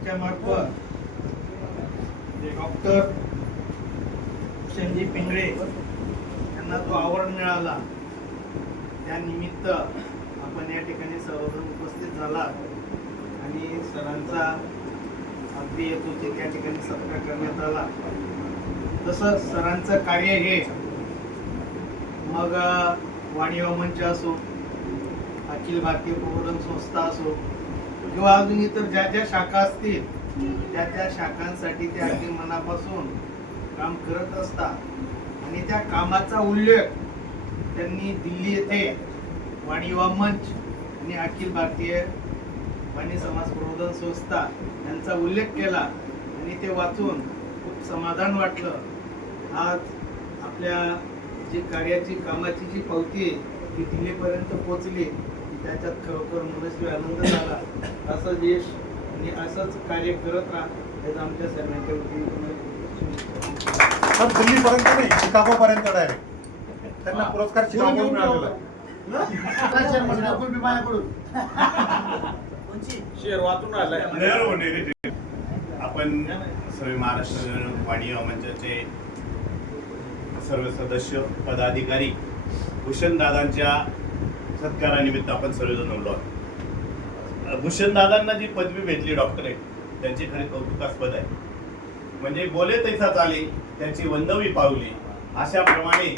यांच्या मार्फत डॉक्टर संजीव पिंगळे यांना तो आवड मिळाला. त्यानिमित्त आपण या ठिकाणी सर्वजण उपस्थित झाला आणि सरांचा अगदी येतो ते त्या ठिकाणी सत्कार करण्यात आला. तसं सरांचं कार्य हे मग वाणी वाणिवा मंच असो अखिल भारतीय प्रबोधन संस्था असो किंवा अजून इतर ज्या ज्या शाखा असतील त्या त्या शाखांसाठी ते अगदी मनापासून काम करत असतात. आणि त्या कामाचा उल्लेख त्यांनी दिल्ली येथे वाणिवा मंच आणि अखिल भारतीय वाणी समाज प्रबोधन संस्था यांचा उल्लेख केला आणि ते वाचून खूप समाधान वाटलं. आज आपल्या जी कार्याची कामाची जी पावती आहे ती दिल्लीपर्यंत पोहोचली. त्याच्यात खरोखर मनस्वी आनंद झाला. असंच यश आणि असंच कार्य करत राहा याचा आमच्या सर्वांच्या वतीने सर दिल्लीपर्यंत नाही शिकागो पर्यंत डायरेक्ट त्यांना पुरस्कार शिकागो मिळालेला. आहे. शेअर वाचून. आपण सर्व महाराष्ट्र वाणिज्य मंचाचे सर्व सदस्य पदाधिकारी भूषण दादांच्या सत्कारानिमित्त आपण सर्वजण जमलो आहोत. भूषणदादांना जी पदवी भेटली डॉक्टरेट त्यांची खरी कौतुकास्पद आहे. म्हणजे बोले तैसा चाले त्यांची वंदवी पावली अशाप्रमाणे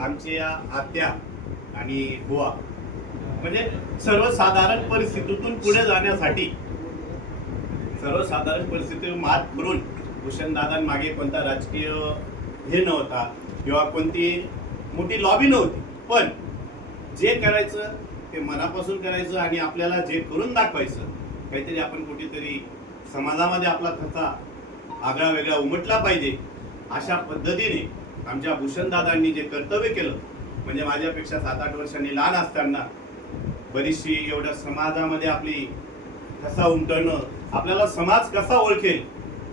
आमची या आत्या आणि बुवा. म्हणजे सर्वसाधारण परिस्थितीतून पुढे जाण्यासाठी सर्वसाधारण परिस्थितीवर मात करून भूषणदादांमागे कोणता राजकीय हे नव्हता किंवा कोणती मोठी लॉबी नव्हती. पण जे करायचं ते मनापासून करायचं आणि आपल्याला जे करून दाखवायचं काहीतरी आपण कुठेतरी समाजामध्ये आपला ठसा आगळा वेगळा उमटला पाहिजे अशा पद्धतीने आमच्या भूषणदादांनी जे कर्तव्य केलं म्हणजे माझ्यापेक्षा सात आठ वर्षांनी लहान असताना बरीचशी एवढ्या समाजामध्ये आपली ठसा उमटणं आपल्याला समाज कसा ओळखेल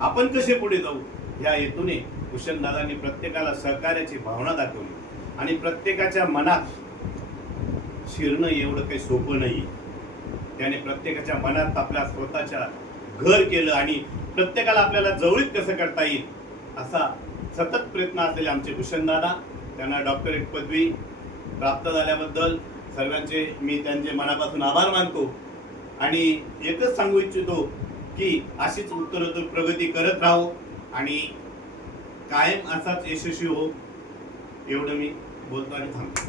आपण कसे पुढे जाऊ ह्या हेतूने भूषणदादांनी प्रत्येकाला सहकार्याची भावना दाखवली. आणि प्रत्येकाच्या मनात शिरणं एवढं काही सोपं नाही त्याने प्रत्येकाच्या मनात आपल्या स्वतःच्या घर केलं आणि प्रत्येकाला आपल्याला जवळीक कसं करता येईल असा सतत प्रयत्न असलेले आमचे भूषणदादा त्यांना डॉक्टरेट पदवी प्राप्त झाल्याबद्दल सर्वांचे मी त्यांचे मनापासून आभार मानतो. आणि एकच सांगू इच्छितो की अशीच उत्तरोत्तर प्रगती करत राहो आणि कायम असाच यशस्वी हो एवढं मी बोलतो आणि थांबतो